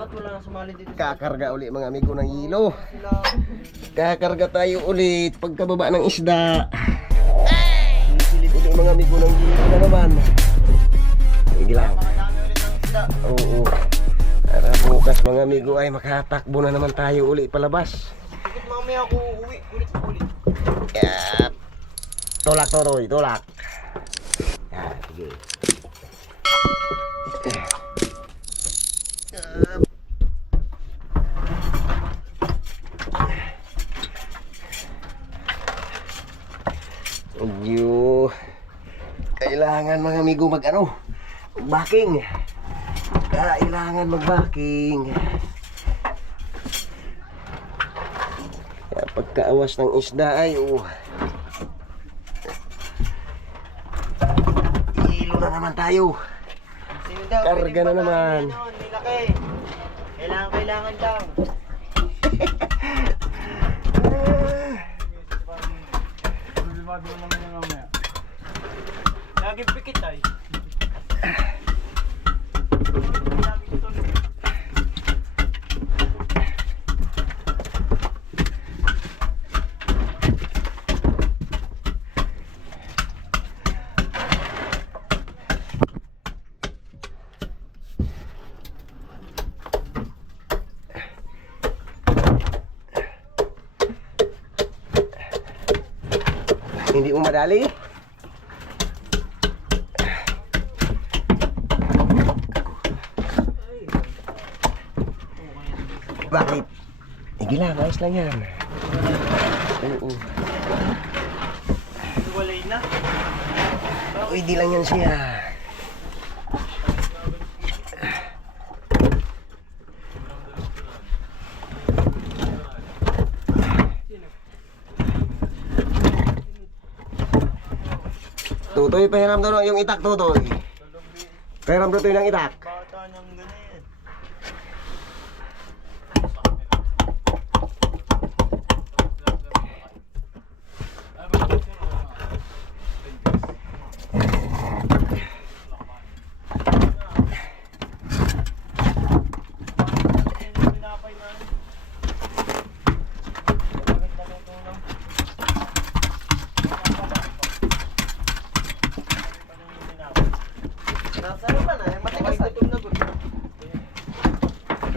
Ba't wala nang sumali dito? Kakarga uli mga amigo ng hilo. Kakarga tayo ulit pagkababa ng isda. Sisilip ulit mga amigo ng hilo na naman. Sige lang. Oo. Para bukas mga amigo ay makatakbo na naman tayo uli palabas. Bakit mamaya ako uwi? Ulit. Yan. Tulak Totoy, tulak. Yan, sige. Medyo kailangan mga amigo mag-backing. Kailangan mag-backing. Kaya pagkaawas ng isda ay hilo na naman tayo. Sino daw? Karga na naman. Nilaki. Kailangan lang. Lagi pikit ay. Hindi mo madali? Bakit? Sige lang, ayos lang yan. Oo. Walay na. Pwede lang yan siya. Tutoy, pahiram daw yung itak, Tutoy. Pahiram daw tayo ng itak. Bata niyang ganyan.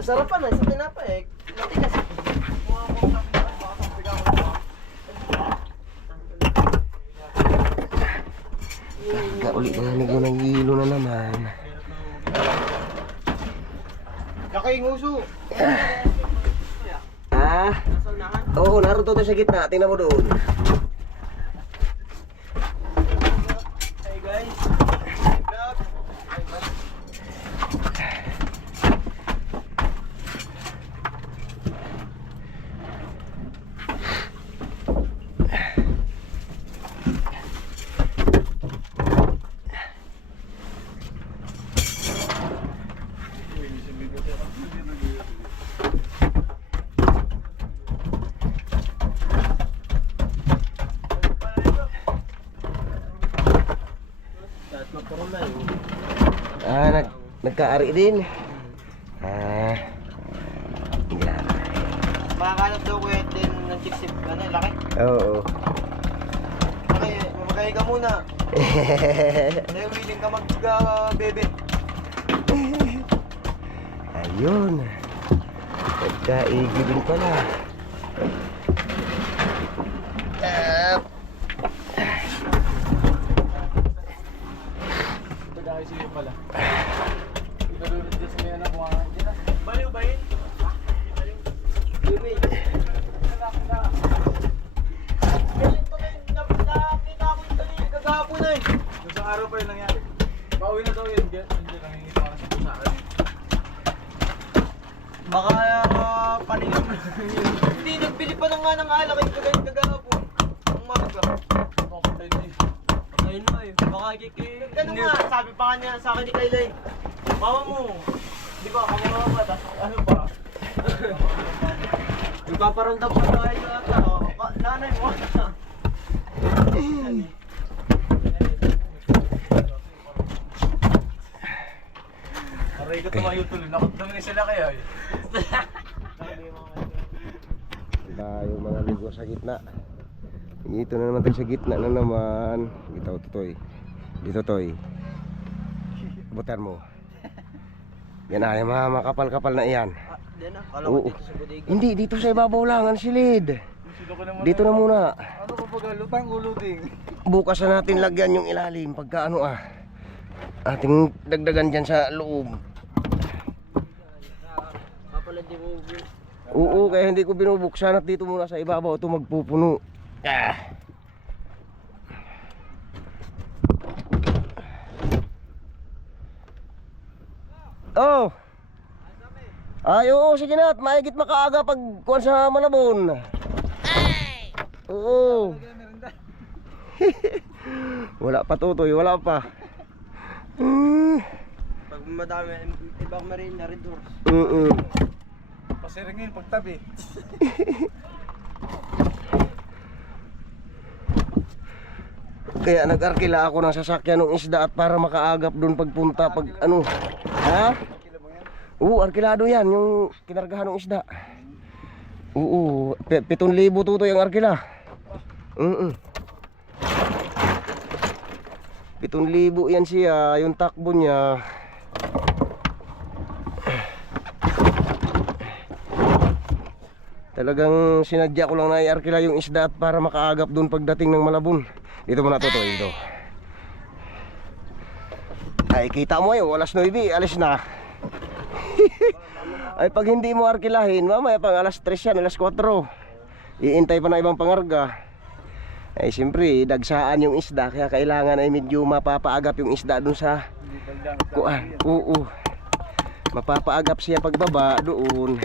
Nasarapan na, sa tinapay. Matigas. Karga ulit mga amigo ng hilo na naman. Laki nguso. Ah? Nasa unahan. Oo, naroon to sa gitna. Tingnan mo doon. Hey guys. Vlog. Nagkaari din. Ah. Yan. Makakalap daw ko din ng chicksip. Ano, laki? Oo. Laki, mamagay ka muna. Dahil willing ka mag-bebe. Ayun. Nagkaigi din pala. Ito dahil siya pala. Nalulod dyan sa may anak ko. Baliw ba yun? Baliw. Baliw. Nakita ko yung talili kagahapon na eh. Isang araw pa yun nangyari. Pauwi na daw yun. Hindi nangingi para sa pusahan. Baka panilim na yun. Hindi, nagbili pa na nga ng alak yung kagahapon. Ang maga. Nakapatay na eh. Ayun na eh. Baka ganun nga, sabi pa kanya sa akin ni Kaylay. Mama mo, di ba, kamama ba? Tapos ano pa? Nagpaparamdam pa tayo ata. Nanay mo ata. Aray ko tumayo tuloy. Nakot naman sila kayo eh. Tayo mga ligo sa gitna. Dito na naman tayo sa gitna na naman. Dito toy. Dito toy. Butan mo. Yan ay mga makapal-kapal na iyan. Diyan na, kala Oo. ko dito sa bodega. Hindi, dito sa ibabaw lang ang silid. Dito na muna. Ano ka pag lutang uluding? Bukas na natin lagyan yung ilalim pagka ano ating dagdagan dyan sa loob. Kapala di mo. Oo, kaya hindi ko binubuksan at dito muna sa ibabaw ito magpupuno. Oh. Ay, oo, sige na, at maigit makaaga pag kuwan sa Malabon. Oo. Wala pa tutoy, wala pa. Pag madami, ibang marina rin doon. Pasiringin pagtabi. Kaya nag-arkila ako ng sasakyan ng isda at para makaagap doon pagpunta pag ano. Ha? Oo, arkilado yan, yung kinargahan ng isda. Oo, 7,000 tutoy ang arkila. 7,000 yan siya, yung takbo niya. Talagang sinadya ko lang na i-arkila yung isda at para makaagap doon pagdating ng Malabon. Dito muna tutoy, dito. Ay, kita mo yun, alas 9, alis na. Ay, pag hindi mo arkilahin, mamaya pang alas 3 yan, alas 4. Iintay pa na ibang pangarga. Ay, siyempre, dagsaan yung isda, kaya kailangan ay medyo mapapaagap yung isda dun sa kuan. Oo. Mapapaagap siya pagbaba doon.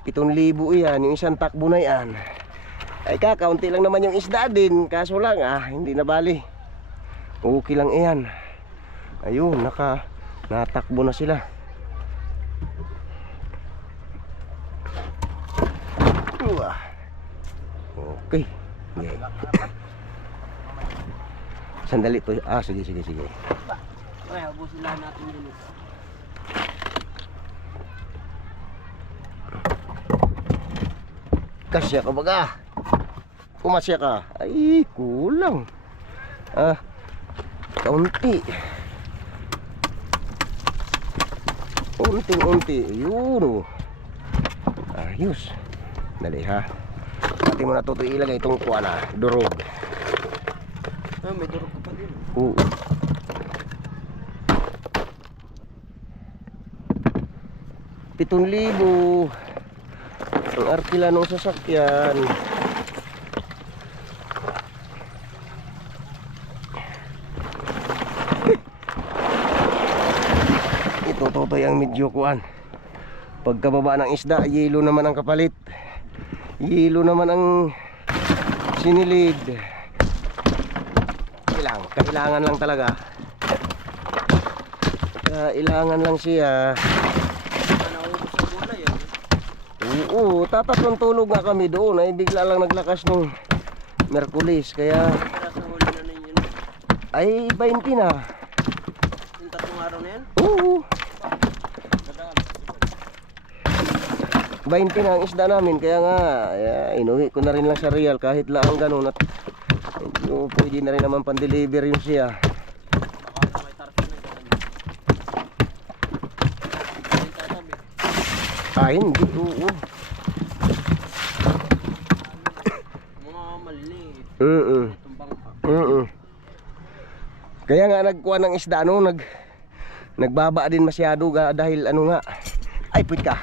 Pitong libo yan, yung isang takbo na yan. Ay, kakaunti lang naman yung isda din, kaso lang hindi na bali. Okay lang iyan. Ayun, natakbo na sila. Okay. Sandali to. Sige. Ay, abusin lang natin yun. Kasya ka baga. Kumasya ka. Ay, kulang. Kaunti. Unting-unti. Yun. Ayos. Dali ha. Pati mo na ito ilagay itong kuha na. Durog. May durog ka pa din. Oo. ₱7,000 ang arkila ng sasakyan. Ito totoy ang medyo kuan. Pagkababa ng isda, yelo naman ang kapalit. Yelo naman ang sinilid. Kailangan lang talaga. Kailangan lang siya. Oo, tatatlong tulog nga kami doon. Ay bigla lang naglakas nung Merkulis. Kaya ay 20 na. Yung tatlong araw na yan? Oo. 20 na ang isda namin. Kaya nga inuwi ko na rin lang sa real kahit lang ganun. At pwede na rin naman pan-deliver yun siya. Ay hindi, oo. Mga maliliit. Tumbang. Kaya nga nagkuha ng isda nagbaba din masyado dahil ano nga. Ay puwit ka.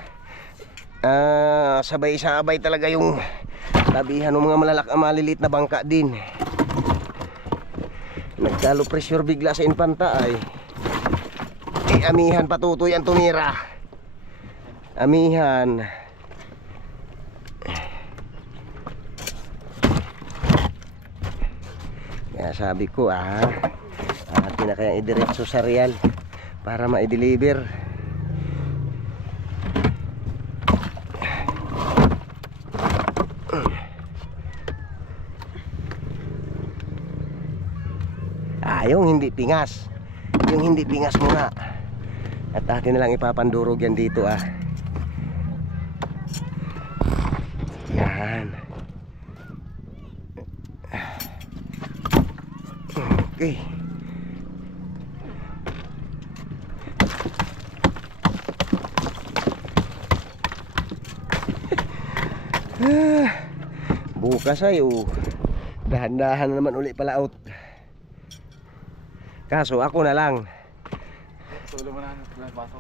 Sabay-sabay talaga yung tabihan ng mga maliliit na bangka din. Nagkalo pressure bigla sa Infanta ay. Amihan patutoy ang tumira. Amihan. Kaya sabi ko atin na kaya idiretso sa real para ma-deliver. Yung hindi pingas. Yung hindi pingas muna. At atin na lang ipapandurog yan dito Yan. Okay. Bukas ay dahan-dahan na naman uli palaot. Kaso ako na lang. Tulo mo na.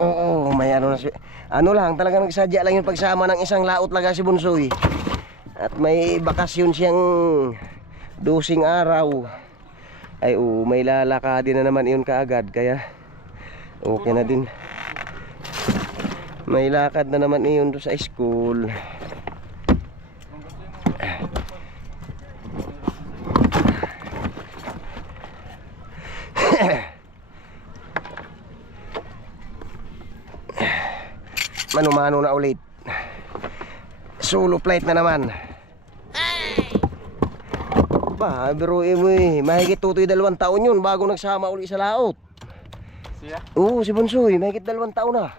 Oo, may ano na ano lang, talagang nagsadya lang yung pagsama ng isang laot laga si Bunsoy. At may bakasyon siyang 12 araw. Ay may lalakadin na naman iyon kaagad, kaya okay na din. May lakad na naman iyon doon sa school. Mano-mano na ulit. Solo flight na naman. Ba, biruin mo mahigit tutoy 2 taon yun bago nagsama uli sa laot. Siya? Oo, si Bunsoy, mahigit 2 taon na.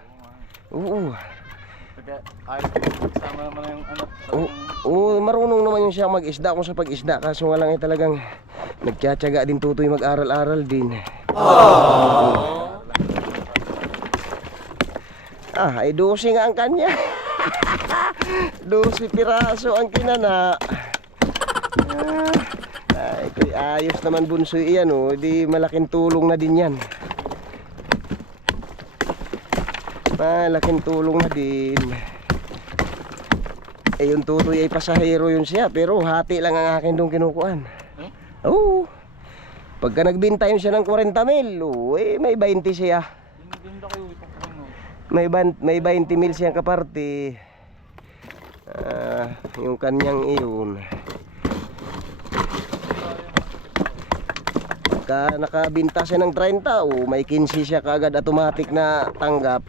Oo. Ayos, sama naman na yung anak. Oo, marunong naman yung siya mag-isda kung sa pag-isda. Kaso nga lang talagang nagtsatsaga din tutoy mag-aral-aral din. Ay 12 nga ang kanya. 12 piraso ang kinana. Ay, ayos naman Bunsoy yan di malaking tulong na din yan. Malaking tulong na din. Yung tutoy ay pasahero yun siya, pero hati lang ang akin doon kinukuan. Oo. Pagka nagbinta yun siya ng 40 mil, may 20 siya. May 20 mil siyang kaparte. Yung kanyang iyon. Pagka nakabinta siya ng 30, may 15 siya kaagad automatic na tanggap.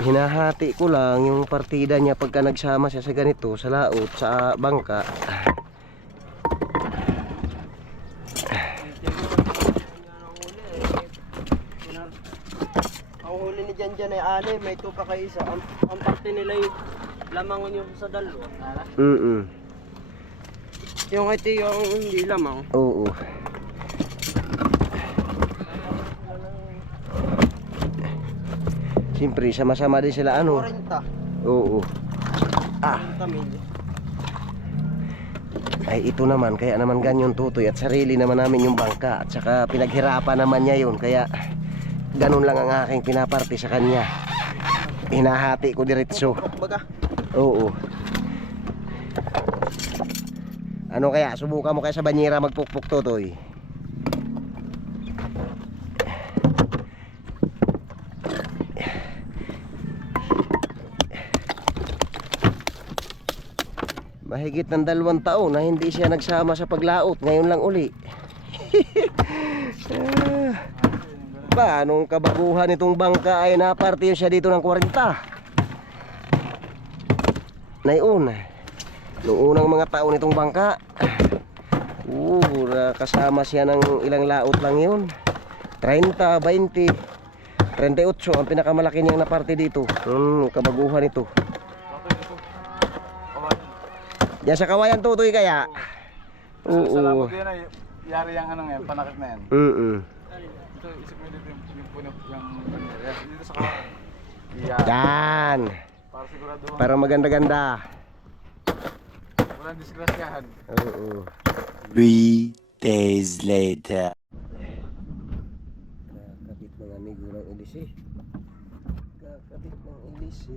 Hinahati ko lang yung partida niya pagka nagsama siya sa ganito, sa laot, sa bangka. Ang huli ni Janjan ay ali, may tupa kayo isa. Ang parte nila yung lamangon yung sa dalawa. Yung ito yung hindi lamang. Oo. Siyempre, sama-sama din sila 40. Oo. 40 mil. Ay ito naman, kaya naman ganyan tutoy at sarili naman namin yung bangka. At saka pinaghirapan naman niya yun, kaya ganun lang ang aking pinaparte sa kanya. Hinahati ko diretso. Oo. Ano kaya, subukan mo kaya sa banyera magpukpuk tutoy. Mahigit ng 2 taon na hindi siya nagsama sa paglaot. Ngayon lang uli. Ba, nung kabaguhan itong bangka ay naparte yun siya dito ng 40. Ngayon, nung unang mga taon itong bangka, kasama siya ng ilang laot lang yun. 30, 20, 38 ang pinakamalaki niyang naparte dito. Nung kabaguhan ito. Diyan sa Kawayan tutoy kaya. Oo. Yari yung ano ngayon, panakit na yan. Ito, isip mo dito yung puno, dito sa Kawayan. Yan. Para sigurado. Para maganda-ganda. Walang disgrasyahan. 3 days later. Kakabit ng amigo ng ilisi. Kakabit ng ilisi.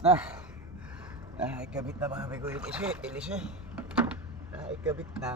Ayos na. Naikabit na mga bigo yung ilise. Naikabit na.